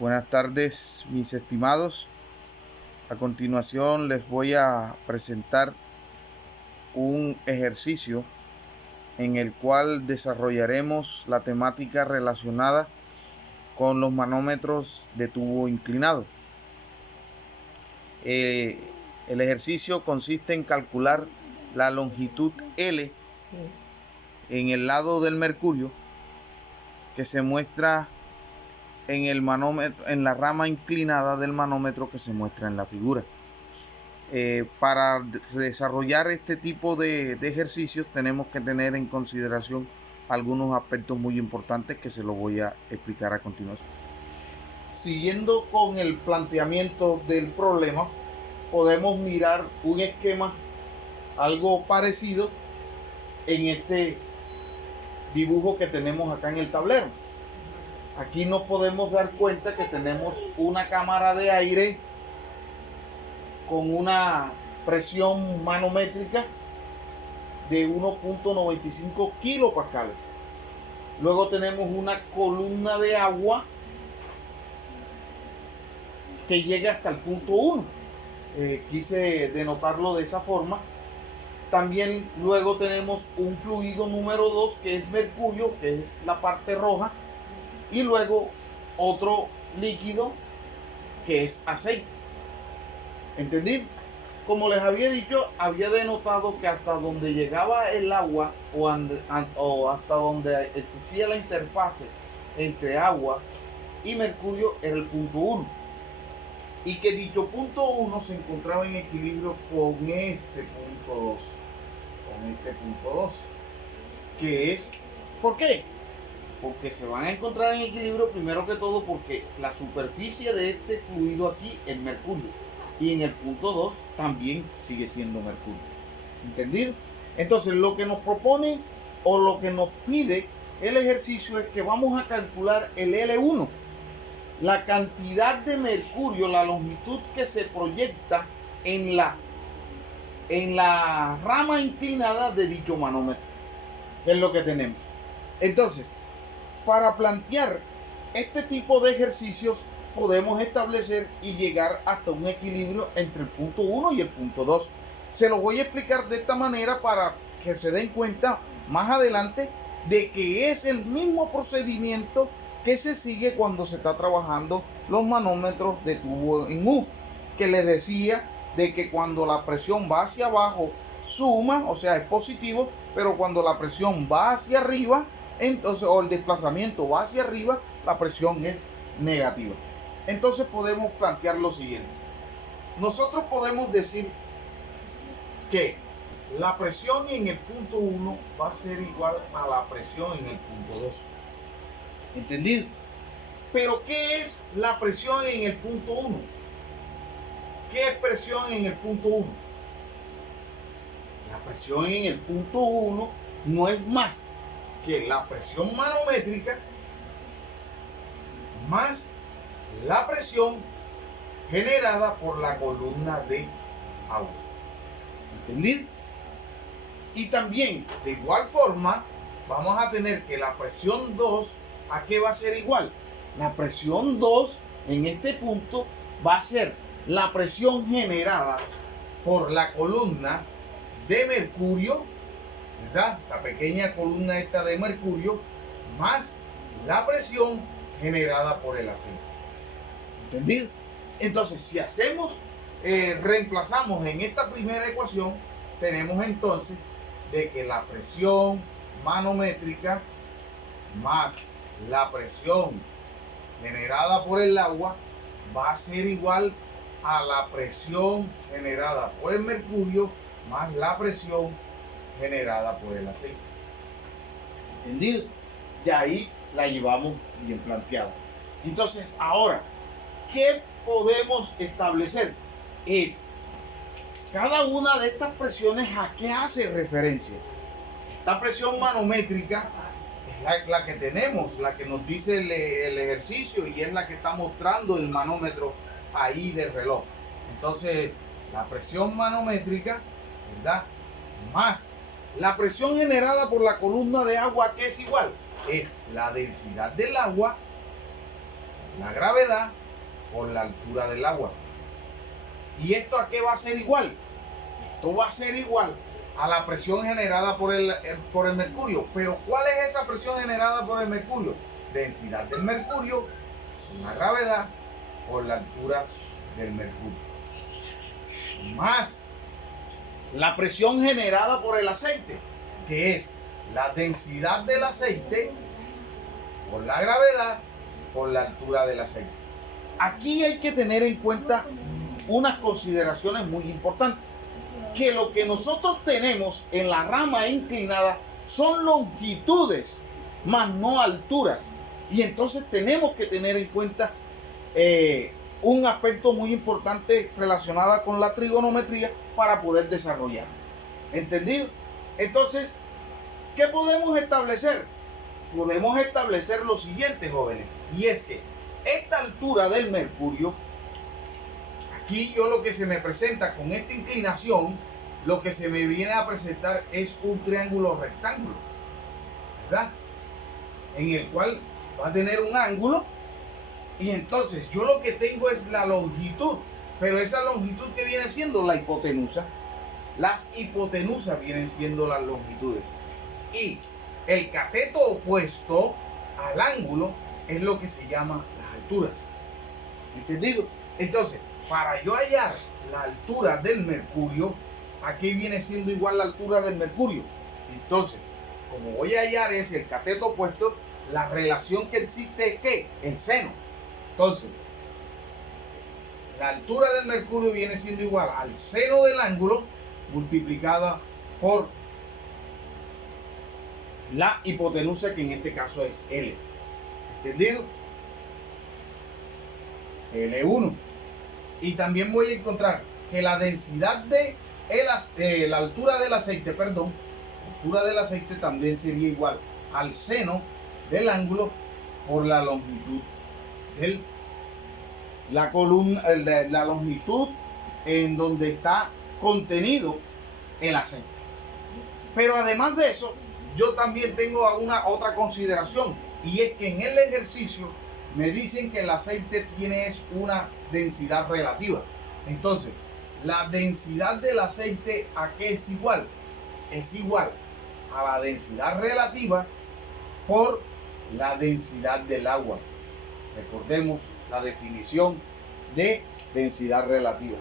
Buenas tardes, mis estimados. A continuación les voy a presentar un ejercicio en el cual desarrollaremos la temática relacionada con los manómetros de tubo inclinado. El ejercicio consiste en calcular la longitud L en el lado del mercurio que se muestra en el manómetro, en la rama inclinada del manómetro que se muestra en la figura. Para desarrollar este tipo de ejercicios tenemos que tener en consideración algunos aspectos muy importantes que se los voy a explicar a continuación. Siguiendo con el planteamiento del problema, podemos mirar un esquema algo parecido en este dibujo que tenemos acá en el tablero. Aquí nos podemos dar cuenta que tenemos una cámara de aire con una presión manométrica de 1.95 kilopascales. Luego tenemos una columna de agua que llega hasta el punto 1. Quise denotarlo de esa forma. También luego tenemos un fluido número 2 que es mercurio, que es la parte roja. Y luego otro líquido que es aceite. ¿Entendido? Como les había dicho, había denotado que hasta donde llegaba el agua o hasta donde existía la interfase entre agua y mercurio era el punto 1. Y que dicho punto 1 se encontraba en equilibrio con este punto 2. Con este punto 2. Que es, ¿por qué? Porque se van a encontrar en equilibrio primero que todo porque la superficie de este fluido aquí es mercurio. Y en el punto 2 también sigue siendo mercurio. ¿Entendido? Entonces lo que nos propone o lo que nos pide el ejercicio es que vamos a calcular el L1. La cantidad de mercurio, la longitud que se proyecta en la rama inclinada de dicho manómetro. Es lo que tenemos. Entonces, para plantear este tipo de ejercicios podemos establecer y llegar hasta un equilibrio entre el punto 1 y el punto 2. Se lo voy a explicar de esta manera para que se den cuenta más adelante de que es el mismo procedimiento que se sigue cuando se está trabajando los manómetros de tubo en U, que les decía de que cuando la presión va hacia abajo suma, o sea es positivo, pero cuando la presión va hacia arriba, entonces, o el desplazamiento va hacia arriba, la presión es negativa. Entonces podemos plantear lo siguiente. Nosotros podemos decir que la presión en el punto 1 va a ser igual a la presión en el punto 2. ¿Entendido? Pero ¿qué es la presión en el punto 1? ¿Qué es presión en el punto 1? La presión en el punto 1 no es más que la presión manométrica más la presión generada por la columna de agua. ¿Entendido? Y también, de igual forma, vamos a tener que la presión 2, ¿a qué va a ser igual? La presión 2 en este punto va a ser la presión generada por la columna de mercurio, ¿verdad? La pequeña columna esta de mercurio, más la presión generada por el aceite. ¿Entendido? Entonces, si hacemos, reemplazamos en esta primera ecuación, tenemos entonces de que la presión manométrica más la presión generada por el agua va a ser igual a la presión generada por el mercurio más la presión generada por el aceite. ¿Entendido? Y ahí la llevamos bien planteada. Entonces, ahora, ¿qué podemos establecer? Es cada una de estas presiones a qué hace referencia. Esta presión manométrica es la que tenemos, la que nos dice el ejercicio y es la que está mostrando el manómetro ahí del reloj. Entonces, la presión manométrica, ¿verdad? Más la presión generada por la columna de agua, que es igual, es la densidad del agua la gravedad por la altura del agua. ¿Y esto a qué va a ser igual? Esto va a ser igual a la presión generada por el mercurio. Pero ¿cuál es esa presión generada por el mercurio? Densidad del mercurio, la gravedad por la altura del mercurio, más la presión generada por el aceite, que es la densidad del aceite por la gravedad por la altura del aceite. Aquí hay que tener en cuenta unas consideraciones muy importantes, que lo que nosotros tenemos en la rama inclinada son longitudes, más no alturas. Y entonces tenemos que tener en cuenta un aspecto muy importante relacionado con la trigonometría para poder desarrollar. ¿Entendido? Entonces, ¿qué podemos establecer? Podemos establecer lo siguiente, jóvenes, y es que esta altura del mercurio, aquí yo lo que se me presenta con esta inclinación, lo que se me viene a presentar es un triángulo rectángulo, ¿verdad? En el cual va a tener un ángulo, y entonces yo lo que tengo es la longitud, pero esa longitud que viene siendo la hipotenusa. Las hipotenusas vienen siendo las longitudes, y el cateto opuesto al ángulo es lo que se llama las alturas. ¿Entendido? Entonces, para yo hallar la altura del mercurio, aquí viene siendo igual la altura del mercurio. Entonces, como voy a hallar es el cateto opuesto, la relación que existe es ¿qué? El seno. Entonces, la altura del mercurio viene siendo igual al seno del ángulo multiplicada por la hipotenusa, que en este caso es L. ¿Entendido? L1. Y también voy a encontrar que la densidad de la altura del aceite, la altura del aceite también sería igual al seno del ángulo por la longitud de la columna, la longitud en donde está contenido el aceite. Pero además de eso, yo también tengo otra consideración, y es que en el ejercicio me dicen que el aceite tiene una densidad relativa. Entonces, la densidad del aceite, ¿a qué es igual? Es igual a la densidad relativa por la densidad del agua. Recordemos la definición de densidad relativa.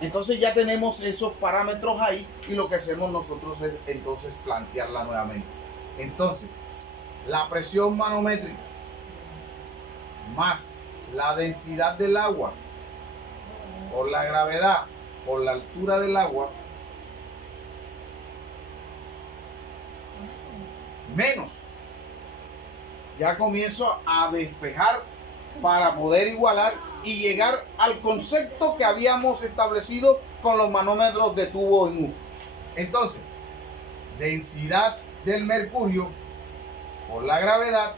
Entonces ya tenemos esos parámetros ahí, y lo que hacemos nosotros es entonces plantearla nuevamente. Entonces, la presión manométrica más la densidad del agua por la gravedad por la altura del agua menos, ya comienzo a despejar para poder igualar y llegar al concepto que habíamos establecido con los manómetros de tubo en U. Entonces, densidad del mercurio por la gravedad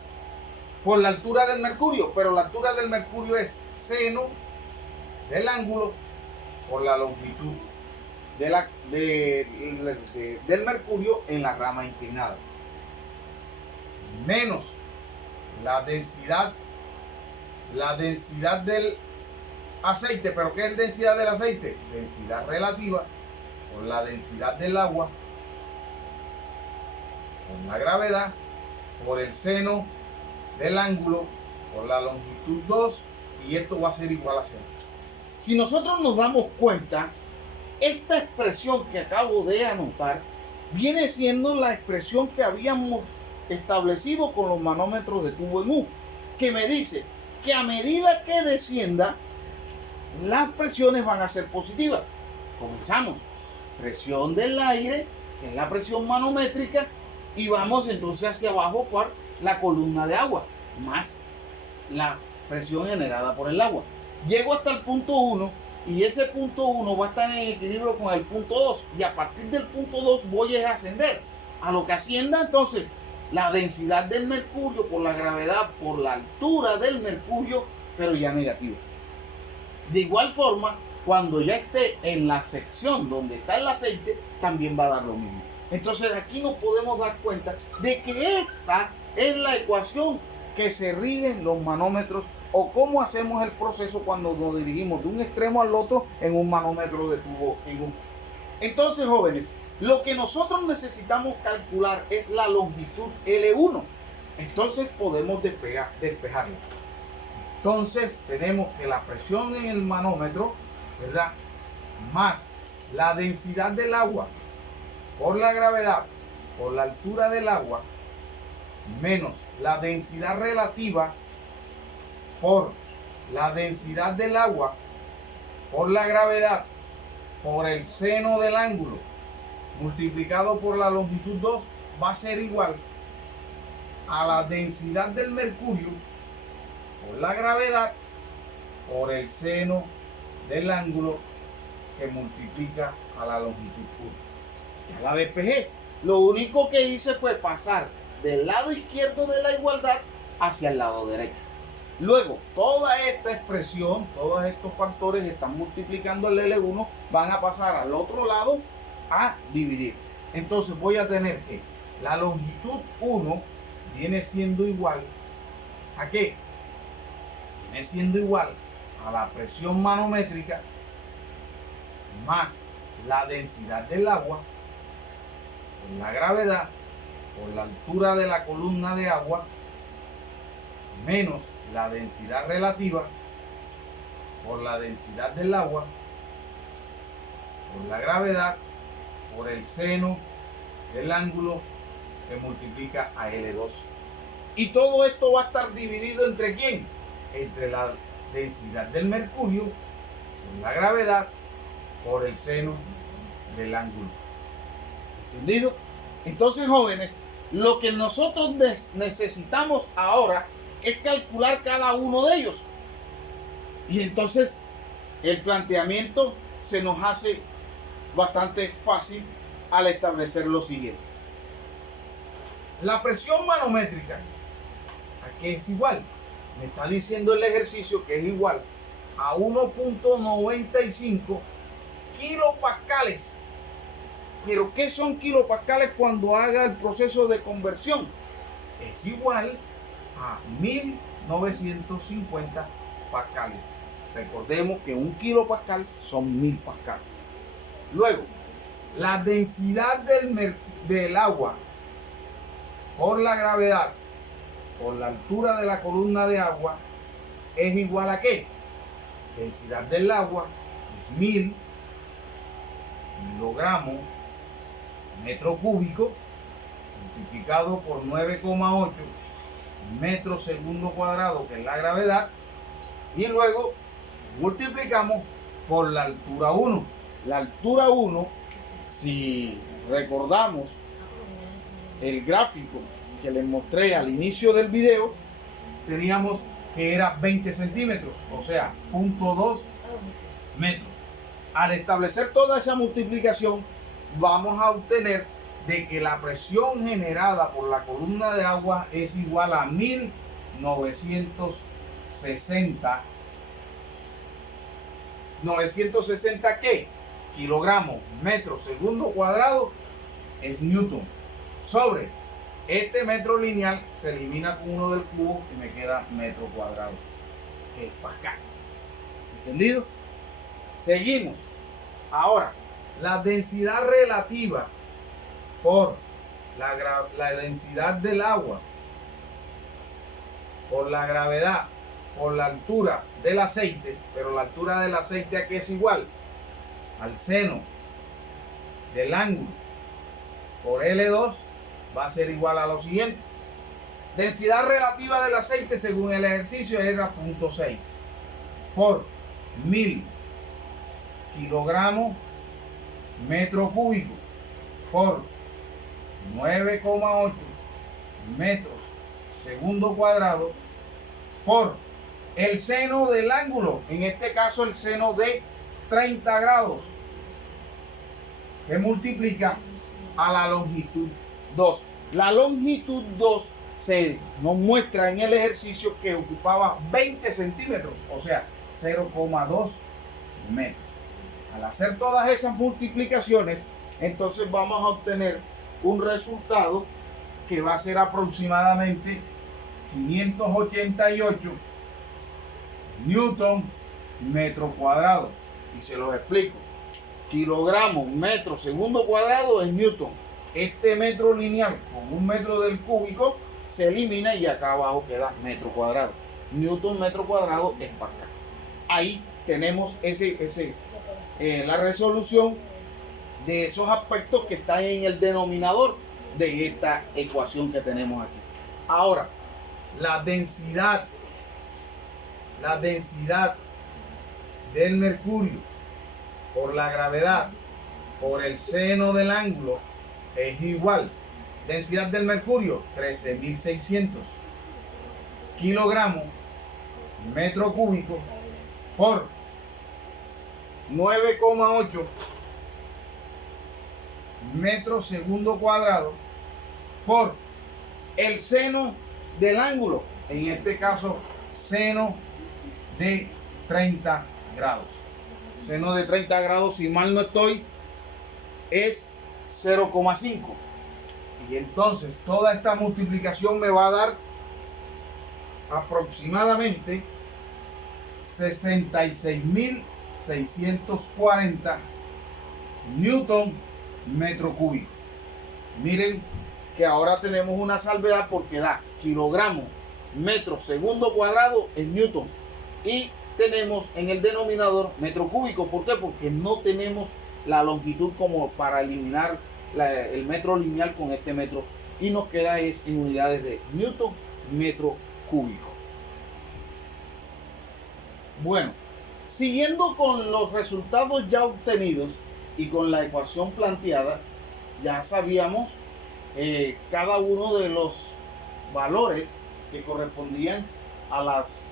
por la altura del mercurio, pero la altura del mercurio es seno del ángulo por la longitud del mercurio en la rama inclinada, menos la densidad del aceite. ¿Pero qué es densidad del aceite? Densidad relativa por la densidad del agua por la gravedad por el seno del ángulo por la longitud 2, y esto va a ser igual a 0. Si nosotros nos damos cuenta, esta expresión que acabo de anotar viene siendo la expresión que habíamos establecido con los manómetros de tubo en U, que me dice que a medida que descienda, las presiones van a ser positivas. Comenzamos, presión del aire, que es la presión manométrica, y vamos entonces hacia abajo por la columna de agua, más la presión generada por el agua. Llego hasta el punto 1, y ese punto 1 va a estar en equilibrio con el punto 2, y a partir del punto 2 voy a ascender. A lo que ascienda entonces la densidad del mercurio por la gravedad por la altura del mercurio, pero ya negativa. De igual forma, cuando ya esté en la sección donde está el aceite, también va a dar lo mismo. Entonces aquí nos podemos dar cuenta de que esta es la ecuación que se rigen los manómetros o cómo hacemos el proceso cuando nos dirigimos de un extremo al otro en un manómetro de tubo. Entonces, jóvenes, lo que nosotros necesitamos calcular es la longitud L1. Entonces podemos despejarlo. Entonces tenemos que la presión en el manómetro, ¿verdad?, más la densidad del agua por la gravedad, por la altura del agua, menos la densidad relativa por la densidad del agua, por la gravedad, por el seno del ángulo, multiplicado por la longitud 2, va a ser igual a la densidad del mercurio por la gravedad por el seno del ángulo que multiplica a la longitud 1. Ya la despejé. Lo único que hice fue pasar del lado izquierdo de la igualdad hacia el lado derecho. Luego, toda esta expresión, todos estos factores están multiplicando el L1, van a pasar al otro lado a dividir. Entonces voy a tener que la longitud 1 viene siendo igual ¿a qué? Viene siendo igual a la presión manométrica más la densidad del agua por la gravedad por la altura de la columna de agua menos la densidad relativa por la densidad del agua por la gravedad por el seno del ángulo que multiplica a L2. Y todo esto va a estar dividido ¿entre quién? Entre la densidad del mercurio por la gravedad por el seno del ángulo. ¿Entendido? Entonces, jóvenes, lo que nosotros necesitamos ahora es calcular cada uno de ellos. Y entonces el planteamiento se nos hace bastante fácil al establecer lo siguiente. La presión manométrica, ¿a qué es igual? Me está diciendo el ejercicio que es igual a 1.95 kilopascales. Pero ¿qué son kilopascales cuando haga el proceso de conversión? Es igual a 1950 pascales. Recordemos que un kilopascal son 1000 pascales. Luego, la densidad del agua por la gravedad, por la altura de la columna de agua, es igual a ¿qué? Densidad del agua es 1000 kilogramos metro cúbico multiplicado por 9,8 metros segundo cuadrado, que es la gravedad, y luego multiplicamos por la altura 1. La altura 1, si recordamos el gráfico que les mostré al inicio del video, teníamos que era 20 centímetros, o sea, 0.2 metros. Al establecer toda esa multiplicación, vamos a obtener de que la presión generada por la columna de agua es igual a 1960. ¿960 qué? Kilogramos metro segundo cuadrado es newton. Sobre este metro lineal se elimina con uno del cubo y me queda metro cuadrado, que es pascal. ¿Entendido? Seguimos. Ahora, la densidad relativa por la densidad del agua, por la gravedad, por la altura del aceite, pero la altura del aceite aquí es igual al seno del ángulo por L2 va a ser igual a lo siguiente. Densidad relativa del aceite según el ejercicio era 0.6 por 1000 kilogramos metro cúbico por 9,8 metros segundo cuadrado por el seno del ángulo, en este caso el seno de 30 grados, que multiplica a la longitud 2. La longitud 2 se nos muestra en el ejercicio que ocupaba 20 centímetros, o sea, 0,2 metros. Al hacer todas esas multiplicaciones, entonces vamos a obtener un resultado que va a ser aproximadamente 588 newton metro cuadrado. Y se los explico. Kilogramos, metro, segundo cuadrado es newton. Este metro lineal con un metro del cúbico se elimina y acá abajo queda metro cuadrado. Newton metro cuadrado es pascal. Ahí tenemos la resolución de esos aspectos que están en el denominador de esta ecuación que tenemos aquí. Ahora, la densidad del mercurio por la gravedad por el seno del ángulo es igual. Densidad del mercurio 13.600 kilogramos metro cúbico por 9,8 metros segundo cuadrado por el seno del ángulo, en este caso seno de 30 grados. Seno de 30 grados, si mal no estoy, es 0,5. Y entonces toda esta multiplicación me va a dar aproximadamente 66.640 newton metro cúbico. Miren que ahora tenemos una salvedad porque da kilogramos, metro segundo cuadrado en newton. Y tenemos en el denominador metro cúbico. ¿Por qué? Porque no tenemos la longitud como para eliminar el metro lineal con este metro. Y nos queda es en unidades de newton metro cúbico. Bueno, siguiendo con los resultados ya obtenidos y con la ecuación planteada, ya sabíamos cada uno de los valores que correspondían a las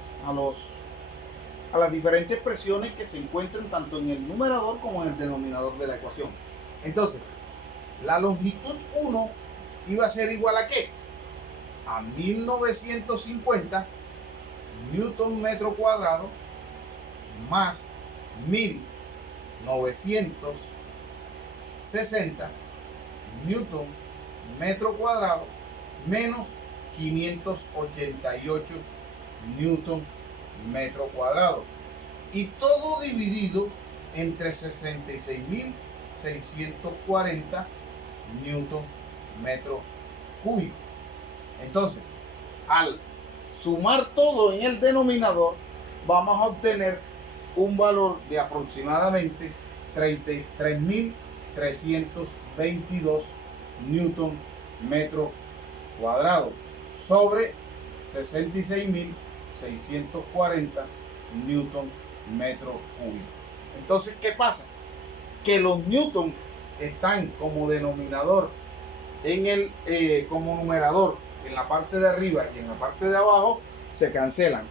diferentes presiones que se encuentran tanto en el numerador como en el denominador de la ecuación. Entonces, la longitud 1 iba a ser igual a ¿qué? A 1950 newton metro cuadrado más 1960 newton metro cuadrado menos 588 newton metro cuadrado, y todo dividido entre 66.640 newton metro cúbico. Entonces, al sumar todo en el denominador, vamos a obtener un valor de aproximadamente 33.322 newton metro cuadrado sobre 66.640 newton metro cúbico. Entonces, ¿qué pasa? Que los newton están como denominador como numerador en la parte de arriba y en la parte de abajo se cancelan.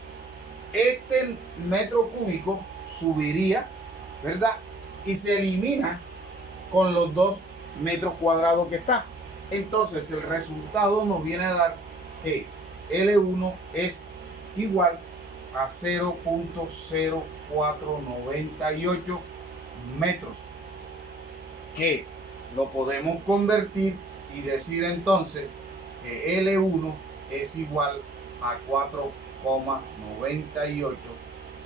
Este metro cúbico subiría, ¿verdad? Y se elimina con los 2 metros cuadrados que está. Entonces el resultado nos viene a dar que L1 es igual a 0.0498 metros, que lo podemos convertir y decir entonces que L1 es igual a 4,98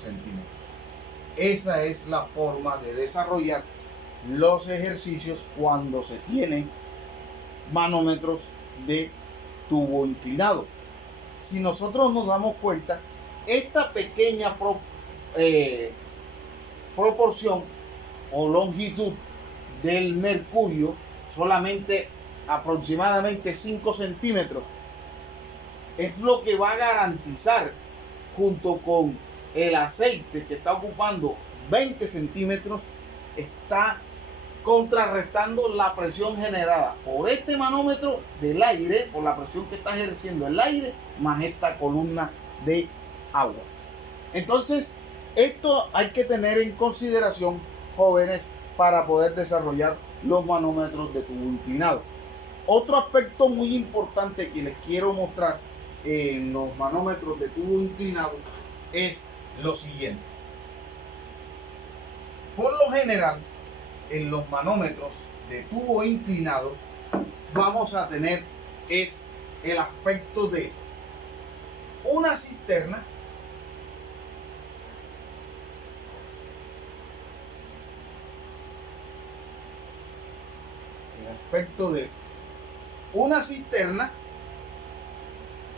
centímetros. Esa es la forma de desarrollar los ejercicios cuando se tienen manómetros de tubo inclinado. Si nosotros nos damos cuenta, esta pequeña proporción o longitud del mercurio, solamente aproximadamente 5 centímetros, es lo que va a garantizar, junto con el aceite que está ocupando 20 centímetros, está contrarrestando la presión generada por este manómetro del aire, por la presión que está ejerciendo el aire, más esta columna de agua. Entonces, esto hay que tener en consideración, jóvenes, para poder desarrollar los manómetros de tubo inclinado. Otro aspecto muy importante que les quiero mostrar en los manómetros de tubo inclinado es lo siguiente. Por lo general, en los manómetros de tubo inclinado vamos a tener el aspecto de una cisterna aspecto de una cisterna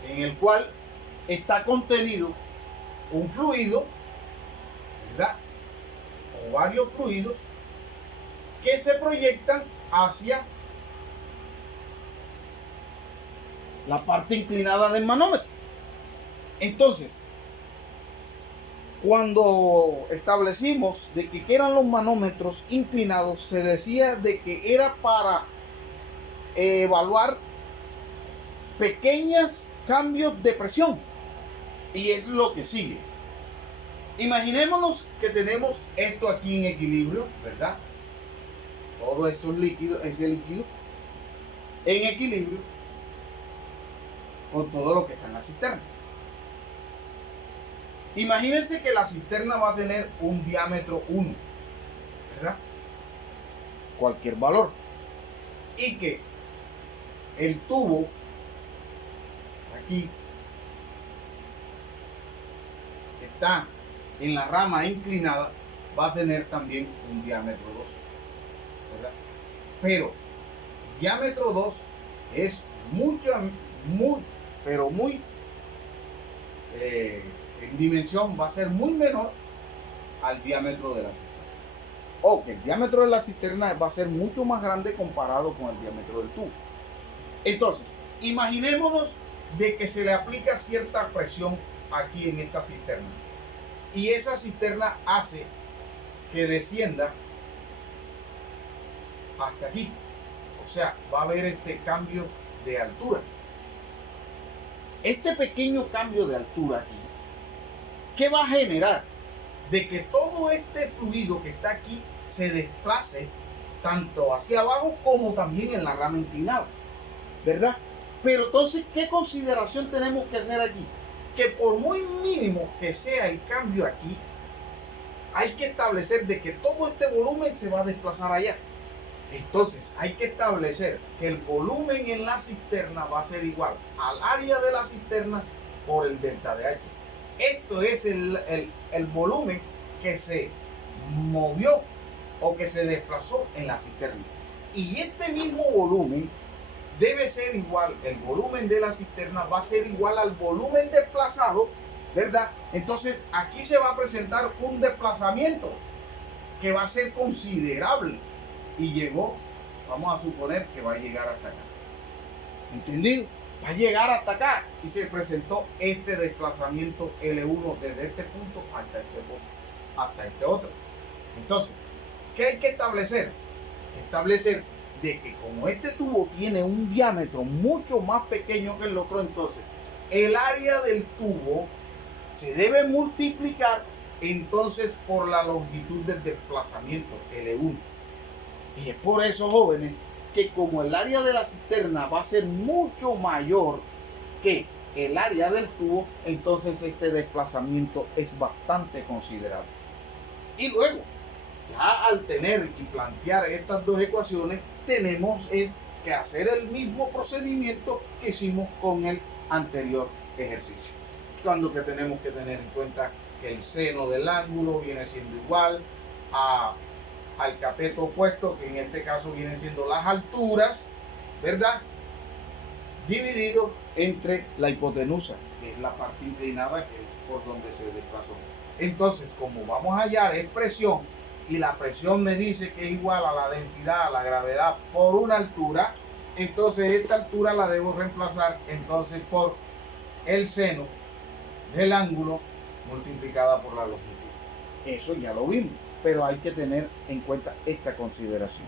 en el cual está contenido un fluido, ¿verdad? O varios fluidos que se proyectan hacia la parte inclinada del manómetro. Entonces, cuando establecimos de que eran los manómetros inclinados, se decía de que era para evaluar pequeños cambios de presión. Y es lo que sigue. Imaginémonos que tenemos esto aquí en equilibrio, ¿verdad? Todo eso es líquido, ese líquido en equilibrio con todo lo que está en la cisterna. Imagínense que la cisterna va a tener un diámetro 1, ¿verdad? Cualquier valor. Y que el tubo aquí que está en la rama inclinada va a tener también un diámetro 2, ¿verdad? Pero diámetro 2 es muy en dimensión va a ser muy menor al diámetro de la cisterna. O que el diámetro de la cisterna va a ser mucho más grande comparado con el diámetro del tubo. Entonces, imaginémonos de que se le aplica cierta presión aquí en esta cisterna. Y esa cisterna hace que descienda hasta aquí. O sea, va a haber este cambio de altura. Este pequeño cambio de altura aquí, ¿qué va a generar? De que todo este fluido que está aquí se desplace tanto hacia abajo como también en la rama inclinada, ¿verdad? Pero entonces, ¿qué consideración tenemos que hacer aquí? Que por muy mínimo que sea el cambio aquí, hay que establecer de que todo este volumen se va a desplazar allá. Entonces hay que establecer que el volumen en la cisterna va a ser igual al área de la cisterna por el delta de H. Esto es el volumen que se movió o que se desplazó en la cisterna. Y este mismo volumen debe ser igual, el volumen de la cisterna va a ser igual al volumen desplazado, ¿verdad? Entonces aquí se va a presentar un desplazamiento que va a ser considerable. Y llegó, vamos a suponer que va a llegar hasta acá. ¿Entendido? Va a llegar hasta acá y se presentó este desplazamiento L1 desde este punto hasta este punto, hasta este otro. Entonces, ¿qué hay que establecer? Establecer de que como este tubo tiene un diámetro mucho más pequeño que el otro, entonces el área del tubo se debe multiplicar entonces por la longitud del desplazamiento L1. Y es por eso, jóvenes, que como el área de la cisterna va a ser mucho mayor que el área del tubo, entonces este desplazamiento es bastante considerable. Y luego, ya al tener y plantear estas dos ecuaciones, tenemos que hacer el mismo procedimiento que hicimos con el anterior ejercicio. Cuando que tenemos que tener en cuenta que el seno del ángulo viene siendo igual al cateto opuesto, que en este caso vienen siendo las alturas, ¿verdad? Dividido entre la hipotenusa, que es la parte inclinada, que es por donde se desplazó. Entonces, como vamos a hallar es presión, y la presión me dice que es igual a la densidad, a la gravedad, por una altura, entonces esta altura la debo reemplazar entonces por el seno del ángulo multiplicada por la longitud. Eso ya lo vimos, pero hay que tener en cuenta esta consideración.